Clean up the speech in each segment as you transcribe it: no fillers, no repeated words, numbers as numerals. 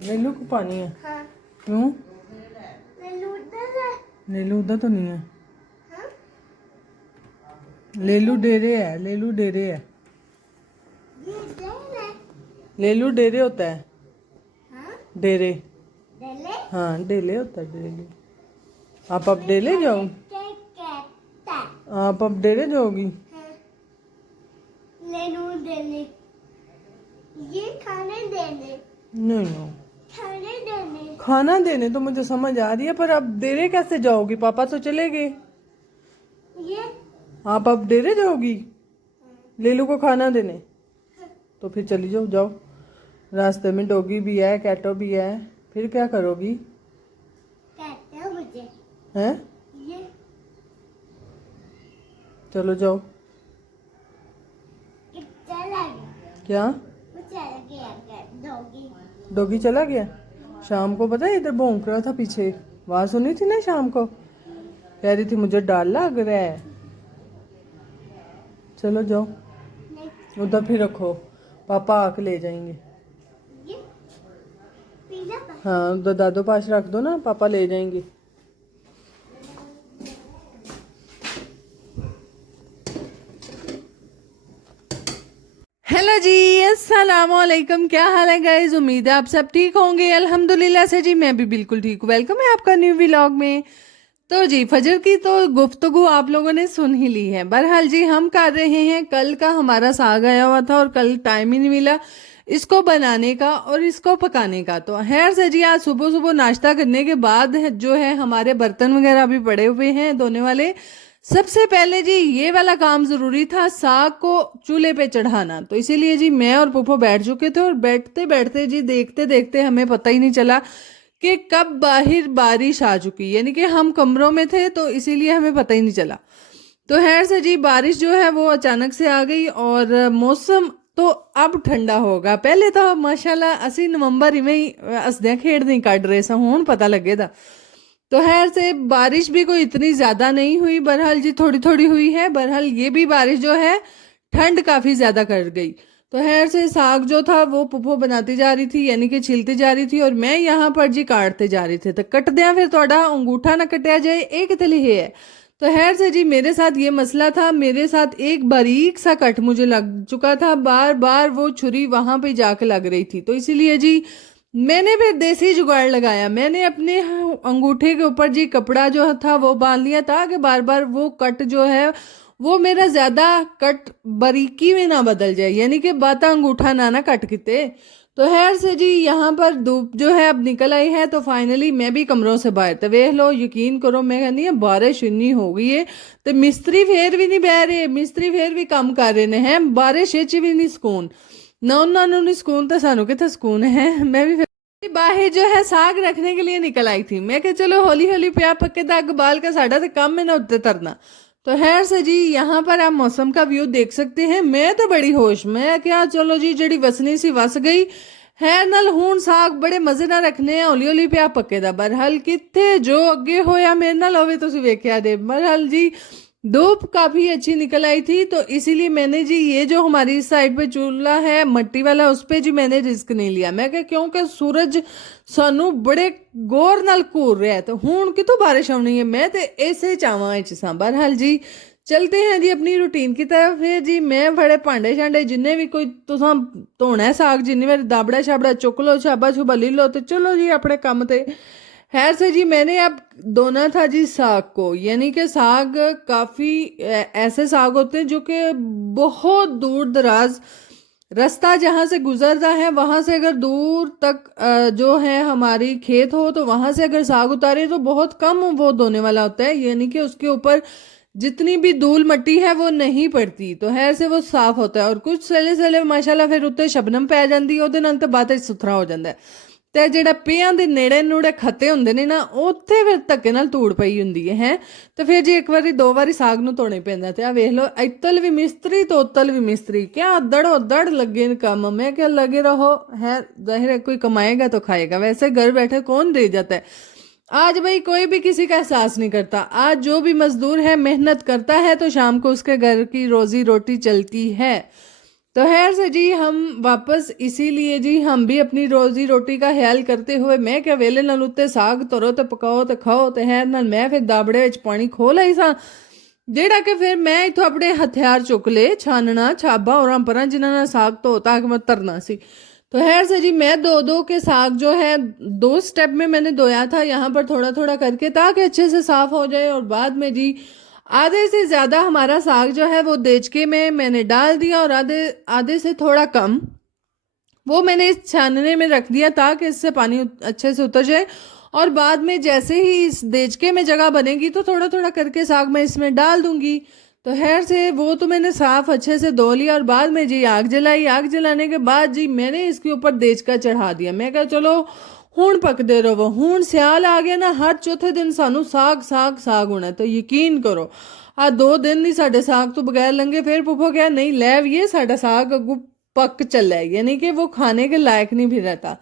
लेलू को पानी है? हाँ। क्यों? लेलू उधर है। लेलू उधर तो नहीं है। हाँ? लेलू डेरे है, लेलू डेरे है। ये इधर है। लेलू डेरे होता है। हाँ? डेरे। डेले? हाँ डेले होता है, डेले। आप अब डेले जाओ? कहता है। आप अब डेरे जाओगी? हाँ। लेलू डेले। ये खाने देने। नहीं नहीं, खाने देने। खाना देने तो मुझे समझ आ रही है, पर अब डेरे कैसे जाओगी? पापा तो चले गए। ये आप अब डेरे जाओगी लेलू को खाना देने? तो फिर चली जाओ, जाओ। रास्ते में डॉगी भी है, कैटो भी है, फिर क्या करोगी? कहता है मुझे। हैं? ये चलो जाओ। चला गया। क्या? वो चला गया डॉगी। डॉगी चला गया? शाम को पता है इधर भौंक रहा था पीछे, आवाज सुनी थी ना शाम को, कह रही थी मुझे डर लग रहा है। चलो जाओ, नहीं। उधर फिर रखो, पापा आके ले जाएंगे। ये पिज़्ज़ा का। हाँ उधर दादो पास रख दो ना, पापा ले जाएंगे। हेलो जी, अस्सलाम वालेकुम। क्या हाल है गाइस? उम्मीद है आप सब ठीक होंगे। अल्हम्दुलिल्लाह से जी मैं भी बिल्कुल ठीक हूँ। वेलकम है आपका न्यू व्लॉग में। तो जी फजर की तो गुफ्तगू आप लोगों ने सुन ही ली है। बहरहाल जी हम कर रहे हैं, कल का हमारा साग आया हुआ था और कल टाइम ही नहीं मिला इसको बनाने का और इसको पकाने का। तो खैर से जी आज सुबह सुबह नाश्ता करने के बाद जो है हमारे बर्तन वगैरह भी पड़े हुए हैं धोने वाले। सबसे पहले जी ये वाला काम जरूरी था, साग को चूल्हे पे चढ़ाना। तो इसीलिए जी मैं और पुप्पो बैठ चुके थे और बैठते बैठते जी देखते देखते हमें पता ही नहीं चला कि कब बाहर बारिश आ चुकी, यानी कि हम कमरों में थे तो इसीलिए हमें पता ही नहीं चला। तो खैर से जी बारिश जो है वो अचानक से आ गई और मौसम तो अब ठंडा होगा। पहले तो माशाल्लाह असी नवंबर में ही हसदे खेड़दे ही कट रहे सा, हूं पता लगे था। तो खैर से बारिश भी कोई इतनी ज्यादा नहीं हुई, बहरहाल जी थोड़ी थोड़ी हुई है। बहरहाल ये भी बारिश जो है ठंड काफी ज्यादा कर गई। तो खैर से साग जो था वो पुप्पो बनाती जा रही थी, यानी कि छिलती जा रही थी और मैं यहाँ पर जी काटते जा रही थी। तो कट दिया फिर थोड़ा अंगूठा ना कटिया जाए एक तली है। तो खैर से जी मेरे साथ ये मसला था, मेरे साथ एक बारीक सा कट मुझे लग चुका था, बार बार वो छुरी वहां पे जाके लग रही थी। तो इसीलिए जी मैंने फिर देसी जुगाड़ लगाया, मैंने अपने अंगूठे के ऊपर जी कपड़ा जो था वो बांध लिया था कि बार बार वो कट जो है वो मेरा ज्यादा कट बारीकी में ना बदल जाए, यानी कि बाता अंगूठा ना कट किते। तो खैर से जी यहाँ पर धूप जो है अब निकल आई है, तो फाइनली मैं भी कमरों से बाहर। तो वेख लो, यकीन करो मैं कहनी है बारिश इन्नी हो गई है तो मिस्त्री फेर भी नहीं बह रहे, मिस्त्री फेर भी काम कर रहे ने हैं, बारिश च भी नहीं ਸਕੂਨ ना उन्होंने नहीं ਸਕੂਨ तो सानू कितने ਸਕੂਨ है। मैं भी फिर बाहर जो है साग रखने के लिए निकल आई थी, मैं कहा चलो हौली हौली प्या पक्के दा अग बाल का साड़ा तो कम है ना उत्ते तरना। तो खैर से जी यहाँ पर आप मौसम का व्यू देख सकते हैं। मैं तो बड़ी होश में क्या, चलो जी जड़ी वसनी सी वस गई है नल हूं साग बड़े मजे ना रखने हौली हौली प्या पक्के दा। बहरहाल कितने जो अगे होया मेरे नाल होवे तुसी वेख्या दे। बहरहाल जी धूप काफी अच्छी निकल आई थी, तो इसीलिए मैंने जी ये जो हमारी इस साइड पे चूल्हा है मट्टी वाला उस पे जी मैंने रिस्क नहीं लिया। मैं क्या, क्योंकि सूरज सानू बड़े गौर नाल घूर रहा है तो हूं कितों बारिश आनी है, मैं तो ऐसे चावां इच सां। बहरहाल जी चलते हैं जी अपनी रूटीन की तरफ। फिर जी मैं बड़े भांडे शांडे जिन्ने भी कोई तुसां धोना है साग जिन्नी बार दाबड़ा शाबड़ा चुक लो, छाबा छुबा ली लो, तो चलो जी अपने काम ते। खैर से जी मैंने अब धोना था जी साग को, यानी कि साग काफी ऐसे साग होते हैं जो कि बहुत दूर दराज रास्ता जहां से गुजरता है वहां से अगर दूर तक जो है हमारी खेत हो तो वहां से अगर साग उतारे तो बहुत कम वो धोने वाला होता है, यानी कि उसके ऊपर जितनी भी धूल मट्टी है वो नहीं पड़ती। तो खैर से वो साफ होता है और कुछ सले सले माशाल्लाह फिर उत्ते शबनम पै जाती है, ਉਹਦੇ ਨਾਲ ਤਾਂ ਬਾਤ ਸੁਥਰਾ ਹੋ ਜਾਂਦਾ ਹੈ। ਤੇ ਜਿਹੜਾ ਪਿਆਂ ਦੇ ਨੇੜੇ ਨੂੜੇ ਖੱਤੇ ਹੁੰਦੇ ਨੇ ਨਾ ਉੱਥੇ ਫਿਰ ਧੱਕੇ ਨਾਲ ਧੂੜ ਪਈ ਹੁੰਦੀ ਹੈ ਤੇ ਫਿਰ ਜੀ ਇੱਕ ਵਾਰੀ ਦੋ ਵਾਰੀ ਸਾਗ ਨੂੰ ਧੋਣੇ ਪੈਂਦਾ। ਤੇ ਆ ਵੇਖ ਲਓ ਇੱਤਲ ਵੀ ਮਿਸਤਰੀ तो उत्तल भी मिस्त्री, क्या दड़ो दड़ लगे काम। मैं क्या लगे रहो है, जाहिर है कोई कमाएगा तो खाएगा, वैसे घर बैठे कौन दे जाता है। आज भाई कोई भी किसी का एहसास नहीं करता, आज जो भी मजदूर है मेहनत करता है तो शाम को उसके घर की रोजी रोटी चलती है। तो खैर से जी हम वापस इसीलिए जी हम भी अपनी रोजी रोटी का ख्याल करते हुए मैं क्या वेले नाल उत्ते साग धरो ते पकाओ ते खाओ ते खैर नाल मैं फिर दाबड़े विच पानी खो ਲਈ ਸਾਂ ਜਿਹੜਾ ਕਿ ਫਿਰ ਮੈਂ ਇਥੋਂ ਆਪਣੇ ਹਥਿਆਰ ਚੁੱਕ ਲਏ ਛਾਨਣਾ ਛਾਬਾ ਔਰਾਂ ਪਰਾਂ ਜਿਨ੍ਹਾਂ ਨਾਲ ਸਾਗ ਧੋ ਤਾਕ ਮੈਂ तरना सी। तो खैर से जी मैं दो दो के साग जो है 2 स्टेप में मैंने धोया था यहाँ पर थोड़ा थोड़ा करके ताकि अच्छे से साफ हो जाए। और बाद में जी आधे से ज़्यादा हमारा साग जो है वो देचके में मैंने डाल दिया और आधे आधे से थोड़ा कम वो मैंने इस छानने में रख दिया ताकि इससे पानी अच्छे से उतर जाए। और बाद में जैसे ही इस देचके में जगह बनेगी तो थोड़ा थोड़ा करके साग मैं इसमें डाल दूंगी। तो खैर से वो तो मैंने साफ अच्छे से धो लिया और बाद में जी आग जलाई। आग जलाने के बाद जी मैंने इसके ऊपर देचका चढ़ा दिया। मैं कहा चलो ਹੁਣ ਪੱਕਦੇ ਰਹੋ। ਹੁਣ ਸਿਆਲ ਆ ਗਿਆ ਨਾ ਹਰ ਚੌਥੇ ਦਿਨ ਸਾਨੂੰ ਸਾਗ ਸਾਗ ਸਾਗ ਹੋਣਾ। तो यकीन करो आ 2 दिन नहीं साढ़े साग तो बगैर लंघे। फिर पुप्पो क्या नहीं लै ये साढ़ा साग अगू पक चला है यानी कि वो खाने के लायक नहीं भी रहता।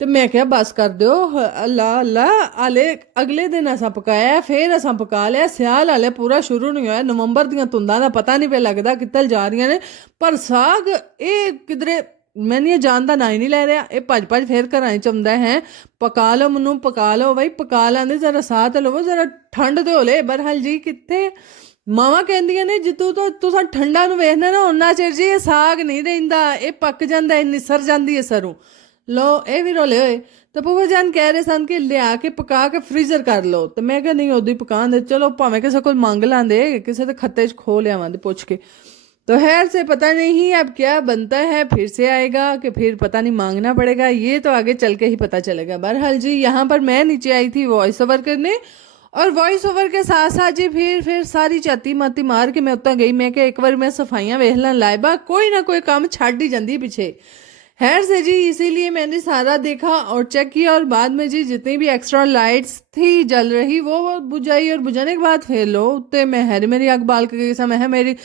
तो मैं क्या बस कर दो अल्लाह अल्लाह आले अगले दिन असा पकाया फिर असा पका लिया। सियाल हाले पूरा शुरू नहीं होया। नवंबर दियां तुंदां दा पता नहीं पे लगदा कित्तल जा रही ने पर साग ये किधरे मैंने ये जान का ना ही नहीं लै रहा। ये भज भज फिर घर च आउंदा है पका लो मनु पका लो बई पका लेंदे जरा साह ते लवो जरा ठंड ते होले। बरहाल जी कित्थे मावां कहंदियां ने जितू तो तुसां ठंडा नूं वेखना ना उन्ना चिर जी ये साग नहीं रहिंदा ये पक जांदा है निसर जांदी है सरूं। लो ये भी रोले होए। तो पप्पू जान कह रहे सन कि लिया के पका के फ्रीजर कर लो। तो मैं क्या नहीं उदी पका दे चलो भावें किसी को मंग लांदे किसी के खत्ते च खो लियावां पुछ के। तो खैर से पता नहीं अब क्या बनता है फिर से आएगा कि फिर पता नहीं मांगना पड़ेगा ये तो आगे चल के ही पता चलेगा। बहरहाल जी यहाँ पर मैं नीचे आई थी वॉइस ओवर करने और वॉइस ओवर के साथ साथ जी फिर सारी चाती माती मार के मैं उत्ता गई। मैं क्या एक बार मैं सफाइयाँ वेख ला लाइबा कोई ना कोई काम छड़ ही जाती पीछे। खैर से जी इसीलिए मैंने सारा देखा और चेक किया और बाद में जी जितनी भी एक्स्ट्रा लाइट्स थी जल रही वो बुझाई और बुझाने के बाद फिर लो उत्ते मैं है मेरी अग बाल के गई मैं है मेरी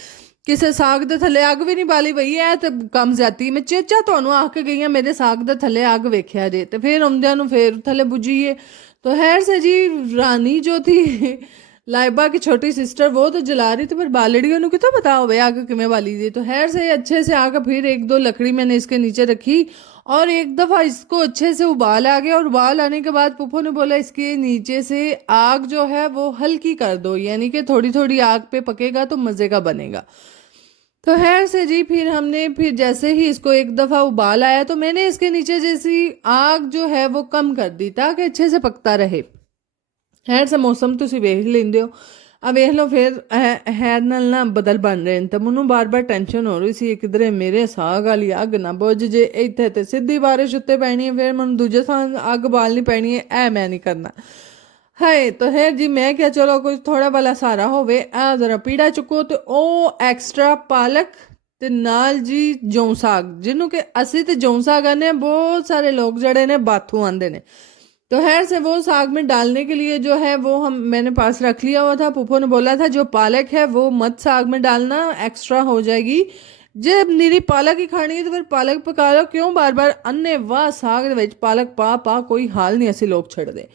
किसी साग दे थले अग भी नहीं बाली पई है तो कम ज्यादा मैं चेचा तुहानू आख के गई मेरे साग दे थले अग वेख्या जे तो फिर आउंदियां नू फिर थले बुझीए। तो खैर से जी रानी जो थी लाइबा की छोटी सिस्टर वो तो जला रही थी पर बालड़ियों को कितना पता हो आग किमें बाली थी। तो खैर से अच्छे से आकर फिर 1-2 लकड़ी मैंने इसके नीचे रखी और एक दफ़ा इसको अच्छे से उबाल आ गया। और उबाल आने के बाद पुप्पो ने बोला इसके नीचे से आग जो है वो हल्की कर दो यानी कि थोड़ी थोड़ी आग पे पकेगा तो मज़े का बनेगा। तो खैर से जी फिर हमने फिर जैसे ही इसको एक दफ़ा उबाल आया तो मैंने इसके नीचे जैसी आग जो है वो कम कर दी ताकि अच्छे से पकता रहे। खैर से मौसम तुसी वेख लेंदे हो अब वेख लो फिर हैर नाल ना बदल बन रहे हैं तो मैनू बार बार टेंशन हो रही सी किधरे मेरे साग वाली अग ना बुझ जे इत्थे ते सीधी बारिश उत्ते पैनी है फिर मैनू दूजे थां अग बालनी पैनी है ऐ मैं नहीं करना है। तो खैर जी मैं क्या चलो कुछ थोड़ा वाला सारा होवे आ जरा पीड़ा चुको तो ओ एक्स्ट्रा पालक ते नाल जी जौ साग जिन्हों के असी तो जौ साग आने बहुत सारे लोग जड़े ने बाथू आंदे ने। तो खैर से वो साग में डालने के लिए जो है वो मैंने पास रख लिया हुआ था। पुप्पो ने बोला था जो पालक है वो मत साग में डालना एक्स्ट्रा हो जाएगी जब निरी पालक ही खानी है तो फिर पालक पका लो क्यों बार बार अन्य वाह साग विच पालक पा पा कोई हाल नहीं ऐसे लोग छड़ दे।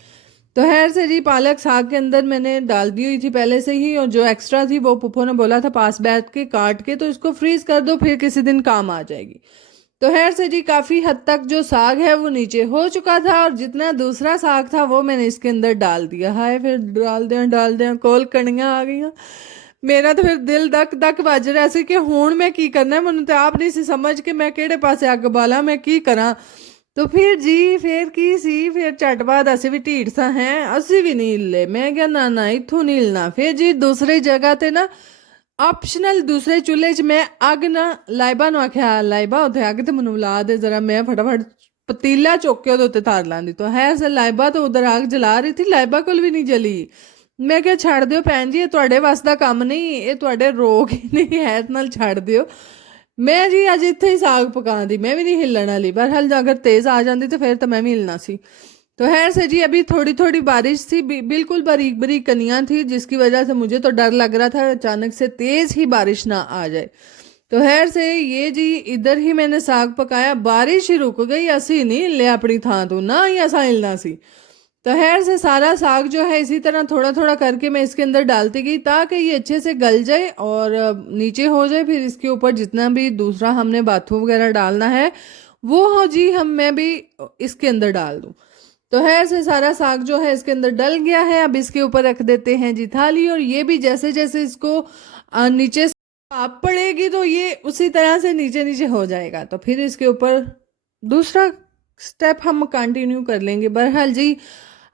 तो खैर से जी पालक साग के अंदर मैंने डाल दी हुई थी पहले से ही और जो एक्स्ट्रा थी वो पुप्पो ने बोला था पास बैठ के काट के तो इसको फ्रीज कर दो फिर किसी दिन काम आ जाएगी। तो खैर से जी काफ़ी हद तक जो साग है वो नीचे हो चुका था और जितना दूसरा साग था वो मैंने इसके अंदर डाल दिया है। फिर डाल दें कोल कणियाँ आ गई मेरा तो फिर दिल दक दक बज रहा सी कि हुण मैं की करना है मैनूं तो आप नहीं सी समझ के मैं किहड़े पासे अग बाला मैं की करा। तो फिर जी फिर की सी फिर झट बाद असी भी ढीठ सा हैं असी भी नहीं हिले। मैं क्या ना इत्थों नहीं हिलना। फिर जी दूसरी जगह ते ना ऑप्शनल दूसरे चूल्हे च मैं अग ना लाइबा नूं आख्या लाइबा उत्थे अग ते मैनूं ला दे जरा मैं फटाफट पतीला चुक के उहदे उत्ते धार लांदी। तो है से लाइबा तो उधर आग जला रही थी लाइबा कोल भी नहीं जली। मैं क्या छड़ दिओ भैन जी ये तुहाडे वस दा काम नहीं ये तुहाडे रोग ही नहीं है इस नाल छड़ दिओ। मैं जी अज इत्थे ही साग पकां दी मैं भी नहीं हिलण वाली बहरहाल अगर तेज़ आ जाती तो फिर तो मैं भी हिलना सी। तो खैर से जी अभी थोड़ी थोड़ी बारिश थी बिल्कुल बारीक बारीक कनियाँ थी जिसकी वजह से मुझे तो डर लग रहा था अचानक से तेज़ ही बारिश ना आ जाए। तो खैर से ये जी इधर ही मैंने साग पकाया बारिश ही रुक गई असी नहीं हिले अपनी थां तो ना ही असा हिलना सी। तो खैर से सारा साग जो है इसी तरह थोड़ा थोड़ा करके मैं इसके अंदर डालती गई ताकि ये अच्छे से गल जाए और नीचे हो जाए। फिर इसके ऊपर जितना भी दूसरा हमने बाथू वगैरह डालना है वो हो जी मैं भी इसके अंदर डाल दूँ। तो खैर से सारा साग जो है इसके अंदर डल गया है। अब इसके ऊपर रख देते हैं जी थाली, और ये भी जैसे जैसे इसको नीचे से भाप पड़ेगी तो ये उसी तरह से नीचे नीचे हो जाएगा। तो फिर इसके ऊपर दूसरा स्टेप हम कंटिन्यू कर लेंगे। बहरहाल जी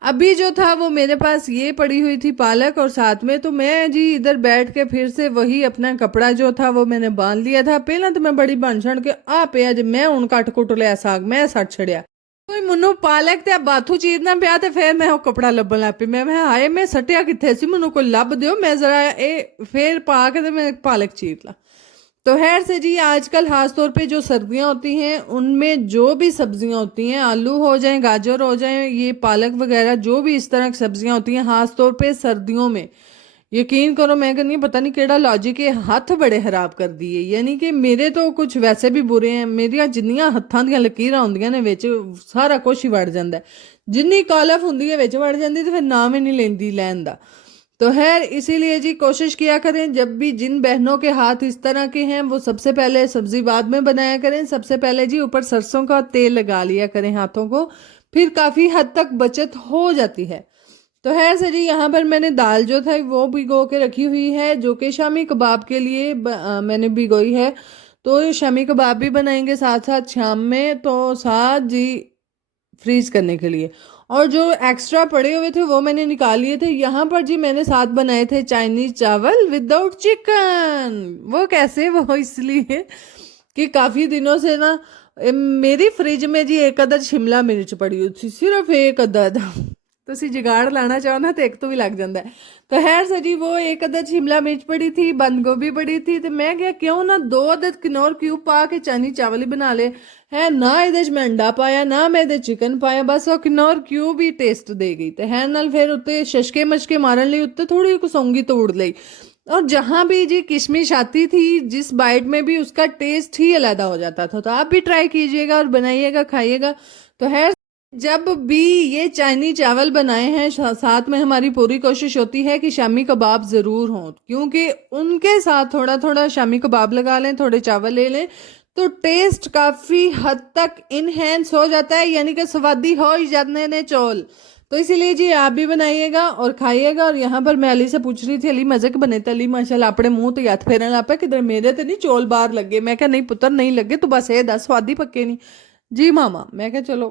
अभी जो था वो मेरे पास ये पड़ी हुई थी पालक, और साथ में तो मैं जी इधर बैठ के फिर से वही अपना कपड़ा जो था वो मैंने बांध लिया था। पहला तो मैं बड़ी बन छड़ के आ पे जब मैं हूं कट कुट लिया साग मैं सट छड़िया कोई मनु पालक ते बाथू चीरना पिया ते फिर मैं वो कपड़ा लभन लग पी। मैं हाय मैं सटिया किथे सी मनु कोई लभ दियो मैं जरा ए फिर पा के ते मैं पालक चीर ला। तो खैर से जी आजकल खास तौर पे जो सर्दियां होती हैं उनमें जो भी सब्जियां होती हैं, आलू हो जाएं, गाजर हो जाएं, ये पालक वगैरह जो भी इस तरह की सब्जियां होती हैं खास तौर पे सर्दियों में, यकीन करो मैं कहनी पता नहीं केड़ा लॉजिक है हाथ बड़े खराब कर दिए। यानी कि मेरे तो कुछ वैसे भी बुरे हैं, मेरिया जिन्नियां हत्थां ਦੀਆਂ ਲਕੀਰਾਂ ਹੁੰਦੀਆਂ ਨੇ ਵਿੱਚ ਸਾਰਾ ਕੁਝ ਹੀ ਵੜ ਜਾਂਦਾ, ਜਿੰਨੀ ਕਾਲਫ ਹੁੰਦੀ ਹੈ ਵਿੱਚ ਵੜ ਜਾਂਦੀ ਤੇ ਫਿਰ ਨਾਮ ਹੀ ਨਹੀਂ ਲੈਂਦੀ ਲੈਣ ਦਾ। तो खैर इसीलिए जी कोशिश किया करें जब भी जिन बहनों के हाथ इस तरह के हैं वो सबसे पहले सब्जी बाद में बनाया करें, सबसे पहले जी ऊपर सरसों का तेल लगा लिया करें हाथों को, फिर काफ़ी हद तक बचत हो जाती है। तो खैर से जी यहाँ पर मैंने दाल जो था वो भिगो के रखी हुई है जो कि शामी कबाब के लिए मैंने भिगोई है। तो शामी कबाब भी बनाएंगे साथ साथ शाम में, तो साथ जी फ्रीज करने के लिए। और जो एक्स्ट्रा पड़े हुए थे वो मैंने निकाल लिए थे। यहाँ पर जी मैंने साथ बनाए थे चाइनीज चावल विदाउट चिकन। वो कैसे, वो इसलिए कि काफ़ी दिनों से ना मेरी फ्रिज में जी एक अदद शिमला मिर्च पड़ी हुई थी, सिर्फ एक अदद। ਤੁਸੀਂ जुगाड़ लाना चाहो ना तो एक तो भी लग जाता है। तो खैर से जी वो एक अदद शिमला मिर्च पड़ी थी, बंद गोभी पड़ी थी, तो मैं क्या क्यों ना 2 अदद किन्नौर क्यूब पा के चाइनीज चावल ही बना ले है ना। ਇਹਦੇ 'ਚ ਮੈਂ ਅੰਡਾ ਪਾਇਆ ਨਾ ਮੈਂ ਇਹਦੇ ਚਿਕਨ ਪਾਇਆ, ਬਸ ਉਹ ਕਿਨੌਰ ਕਿਊਬ ਹੀ ਟੇਸਟ ਦੇ ਗਈ। ਤੇ ਹੈ ਨਾਲ ਫਿਰ ਉੱਤੇ ਸ਼ਸ਼ਕੇ ਮਸ਼ਕੇ ਮਾਰਨ ਲਈ ਉੱਤੇ थोड़ी कुसौंगी तोड़ ली, और जहाँ भी जी किशमिश आती थी जिस बाइट में भी उसका टेस्ट ही अलग हो जाता था। तो आप भी ट्राई कीजिएगा और बनाइएगा खाइएगा। तो है जब भी ये चाइनीज चावल बनाए हैं साथ में हमारी पूरी कोशिश होती है कि शामी कबाब ज़रूर हों, क्योंकि उनके साथ थोड़ा थोड़ा शामी कबाब लगा लें, थोड़े चावल ले लें तो टेस्ट काफ़ी हद तक इनहेंस हो जाता है, यानी कि स्वादी हो ही जाते हैं चौल। तो इसीलिए जी आप भी बनाइएगा और खाइएगा। और यहाँ पर मैं अली से पूछ रही थी अली मजे के बने थे, अली माशाल्लाह अपने मुंह तो याद फेरन ला पे किधर मेरे तो नहीं चौल बाहर लगे। मैं क्या नहीं पुत्र नहीं लगे तो बस ये 10 स्वादी पक्के नहीं जी मामा। मैं क्या चलो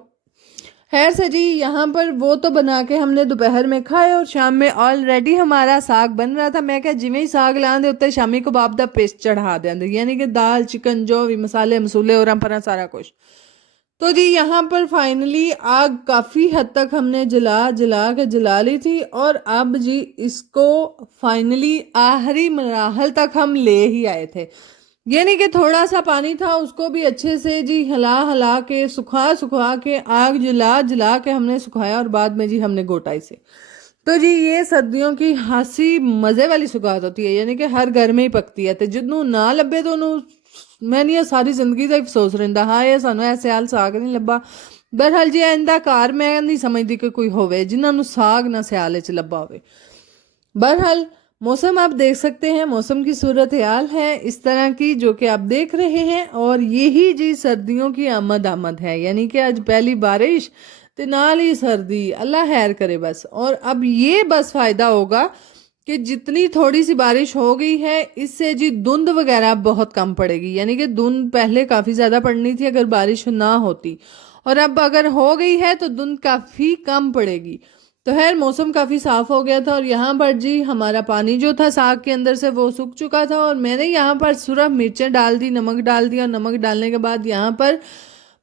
खैर से जी यहाँ पर वो तो बना के हमने दोपहर में खाए, और शाम में ऑलरेडी हमारा साग बन रहा था। मैं क्या जिमें ही साग लान दे उत्ते शामी कबाब दा पेस्ट चढ़ा देंगे, यानी कि दाल चिकन जो भी मसाले मसूले और पर सारा कुछ। तो जी यहाँ पर फाइनली आग काफ़ी हद तक हमने जला ली थी, और अब जी इसको फाइनली आखिरी मराहल तक हम ले ही आए थे। यानी कि थोड़ा सा पानी था उसको भी अच्छे से जी हिला के सुखा के आग जला के हमने सुखाया, और बाद में जी हमने गोटाई से। तो जी ये सर्दियों की हासी मज़े वाली सुगात होती है, यानी कि हर घर में ही पकती है। तो जिन्हों ना लभे तो उन्होंने मैं नहीं सारी जिंदगी का ही अफसोस रहता हाँ ये सानू ऐसे हाल साग नहीं लभा। बहरहाल जी इंदा कार मैं नहीं समझती कि कोई होवे जिन्होंने साग ना सियाले च लभा होवे। बहरहाल मौसम आप देख सकते हैं, मौसम की सूरत हाल है इस तरह की जो कि आप देख रहे हैं, और यही जी सर्दियों की आमद है। यानी कि आज पहली बारिश तो नाल ही सर्दी, अल्लाह खैर करे बस। और अब ये बस फ़ायदा होगा कि जितनी थोड़ी सी बारिश हो गई है इससे जी धुंध वगैरह बहुत कम पड़ेगी। यानी कि धुंध पहले काफ़ी ज़्यादा पड़नी थी अगर बारिश ना होती, और अब अगर हो गई है तो धुंध काफ़ी कम पड़ेगी। तो खैर मौसम काफ़ी साफ़ हो गया था, और यहाँ पर जी हमारा पानी जो था साग के अंदर से वो सूख चुका था, और मैंने यहाँ पर सिर्फ मिर्चें डाल दी, नमक डाल दिया। नमक डालने के बाद यहाँ पर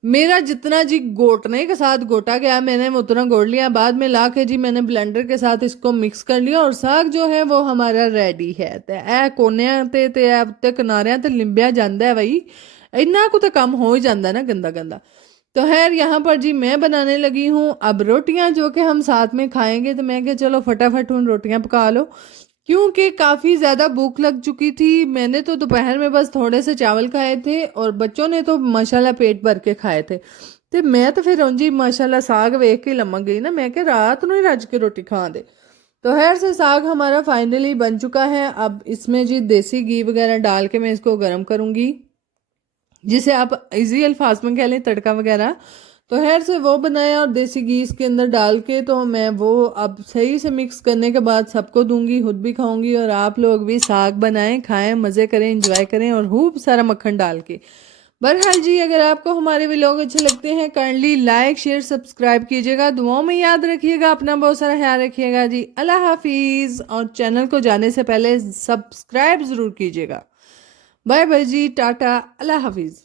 मेरा जितना जी गोटने के साथ गोटा गया मैंने उतना गोट लिया। बाद में ला के जी मैंने ब्लेंडर के साथ इसको मिक्स कर लिया, और साग जो है वो हमारा रेडी है। तो ए कोनिया ते उत्ते किनारियां ते लिंबिया जाता है भाई, इन्ना को तो कम हो ही जाता है ना गंदा गंदा। तो खैर यहाँ पर जी मैं बनाने लगी हूँ अब रोटियाँ जो कि हम साथ में खाएंगे। तो मैं क्या चलो फटाफट उन रोटियाँ पका लो, क्योंकि काफ़ी ज़्यादा भूख लग चुकी थी। मैंने तो दोपहर में बस थोड़े से चावल खाए थे, और बच्चों ने तो माशाल्लाह पेट भर के खाए थे। ਤੇ ਮੈਂ ਤਾਂ ਫਿਰ ਉਂਝ ਹੀ माशाल्लाह साग वेख के लमक गई ना, मैं क्या रात ਨੂੰ ही रज के रोटी खा दे। तो खैर से साग हमारा फाइनली बन चुका है। अब इसमें जी देसी घी वगैरह डाल के मैं इसको गर्म करूँगी, जिसे आप इजी अल्फाज में कह लें तड़का वगैरह। तो खैर से वो बनाया और देसी घी इसके अंदर डाल के तो मैं वो अब सही से मिक्स करने के बाद सबको दूंगी, खुद भी खाऊंगी और आप लोग भी साग बनाएं, खाएं, मज़े करें, इंजॉय करें और खूब सारा मक्खन डाल के। बहरहाल जी, अगर आपको हमारे व्लॉग अच्छे लगते हैं काइंडली लाइक शेयर सब्सक्राइब कीजिएगा, दुआओं में याद रखिएगा, अपना बहुत सारा ख्याल रखिएगा जी। अल्लाह हाफिज़। और चैनल को जाने से पहले सब्सक्राइब ज़रूर कीजिएगा। बाय बाय जी, टाटा, अल्लाह हाफिज़।